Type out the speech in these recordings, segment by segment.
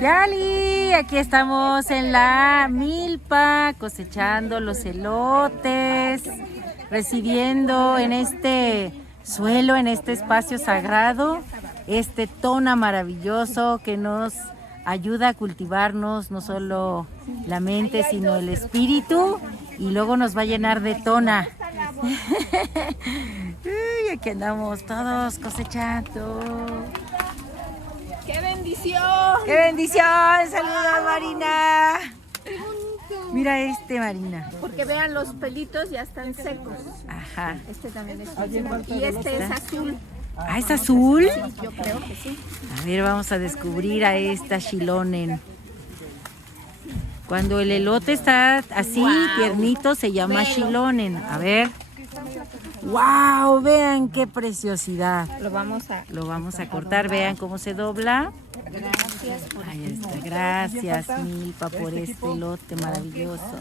Yali, aquí estamos en la milpa cosechando los elotes, recibiendo en este suelo, en este espacio sagrado, este tona maravilloso que nos ayuda a cultivarnos no solo la mente sino el espíritu, y luego nos va a llenar de tona. Uy, aquí andamos todos cosechando. ¡Qué bendición! ¡Qué bendición! ¡Saludos, Marina! Mira Marina. Porque vean, los pelitos ya están secos. Ajá. Este también es seco. Y este es azul. ¿Ah, es azul? Yo creo que sí. A ver, vamos a descubrir a esta Shilonen. Cuando el elote está así, tiernito, se llama Shilonen. A ver. ¡Wow! Vean qué preciosidad. Lo vamos a cortar. Vean cómo se dobla. Gracias. Ahí está. Gracias, milpa, por este elote maravilloso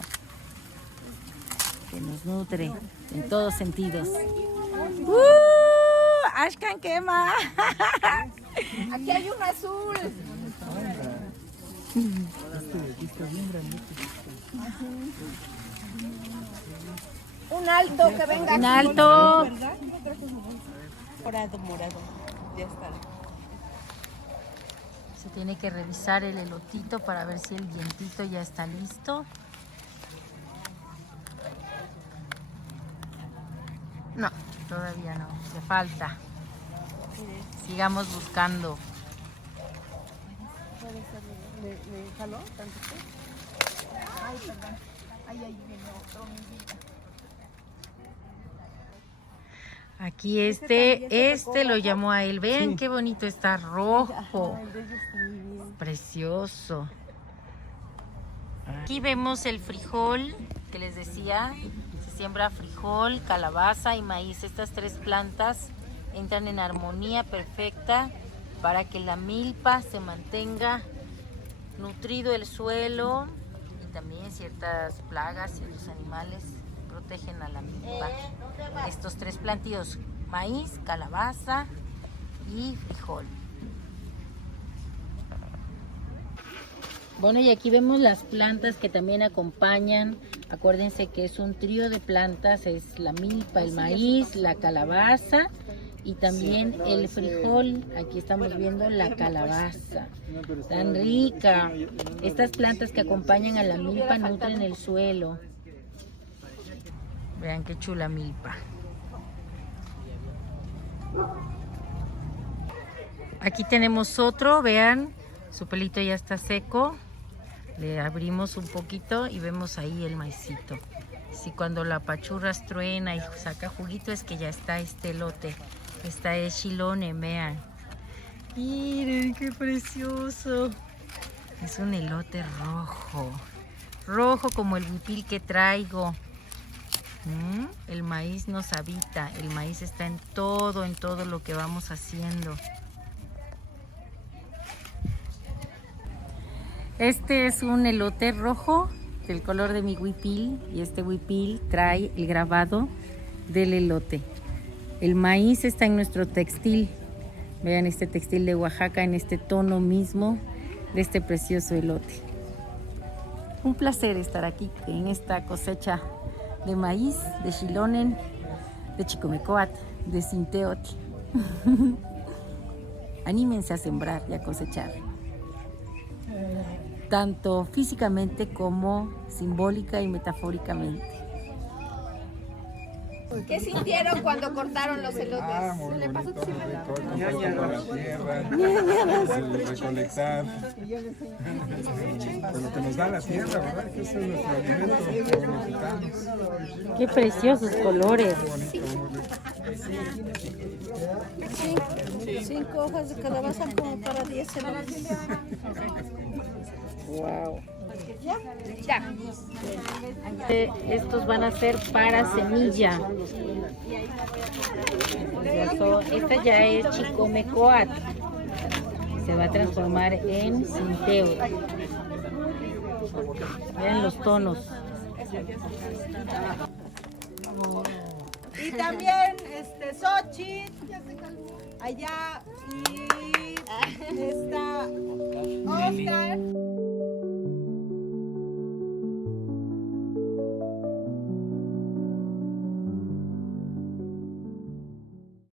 que nos nutre en todos sentidos. ¡Ashkan quema! Aquí hay un azul. Un alto que venga. Un alto. Morado. Ya está. Se tiene que revisar el elotito para ver si el vientito ya está listo. No, todavía no, le falta. Sigamos buscando. ¿Me jaló tantito? Ay, perdón. Ahí viene otro. Aquí este lo llamó a él. Vean qué bonito está, rojo. Precioso. Aquí vemos el frijol que les decía. Se siembra frijol, calabaza y maíz. Estas tres plantas entran en armonía perfecta para que la milpa se mantenga nutrido el suelo, y también ciertas plagas y otros animales protegen a la milpa. Estos tres plantíos: maíz, calabaza y frijol. Bueno, y aquí vemos las plantas que también acompañan. Acuérdense que es un trío de plantas: es la milpa, el maíz, la calabaza y también el frijol. Aquí estamos viendo la calabaza, tan rica. Estas plantas que acompañan a la milpa nutren el suelo. Vean qué chula milpa. Aquí tenemos otro, vean, su pelito ya está seco. Le abrimos un poquito y vemos ahí el maicito. Si cuando la pachurras truena y saca juguito, es que ya está este elote. Esta es Shilonen, vean. Miren qué precioso. Es un elote rojo. Rojo como el huipil que traigo. El maíz nos habita. El maíz está en todo lo que vamos haciendo. Este es un elote rojo del color de mi huipil, y este huipil trae el grabado del elote. El maíz está en nuestro textil. Vean este textil de Oaxaca en este tono mismo de este precioso elote. Un placer estar aquí en esta cosecha de maíz, de Shilonen, de Chicomecoat, de Sinteotl. Anímense a sembrar y a cosechar, tanto físicamente como simbólica y metafóricamente. ¿Qué sintieron cuando cortaron los elotes? Se le pasó recolectar con lo que nos da la tierra, ¿verdad? Que ese es nuestro alimento como mexicanos. Qué preciosos colores. 5 hojas de calabaza como para 10 elotes. Wow. Ya. Estos van a ser para semilla. Esta ya es Chicomecoat. Se va a transformar en Sinteo. Vean los tonos. Y también Xochitl. Allá y está Oscar.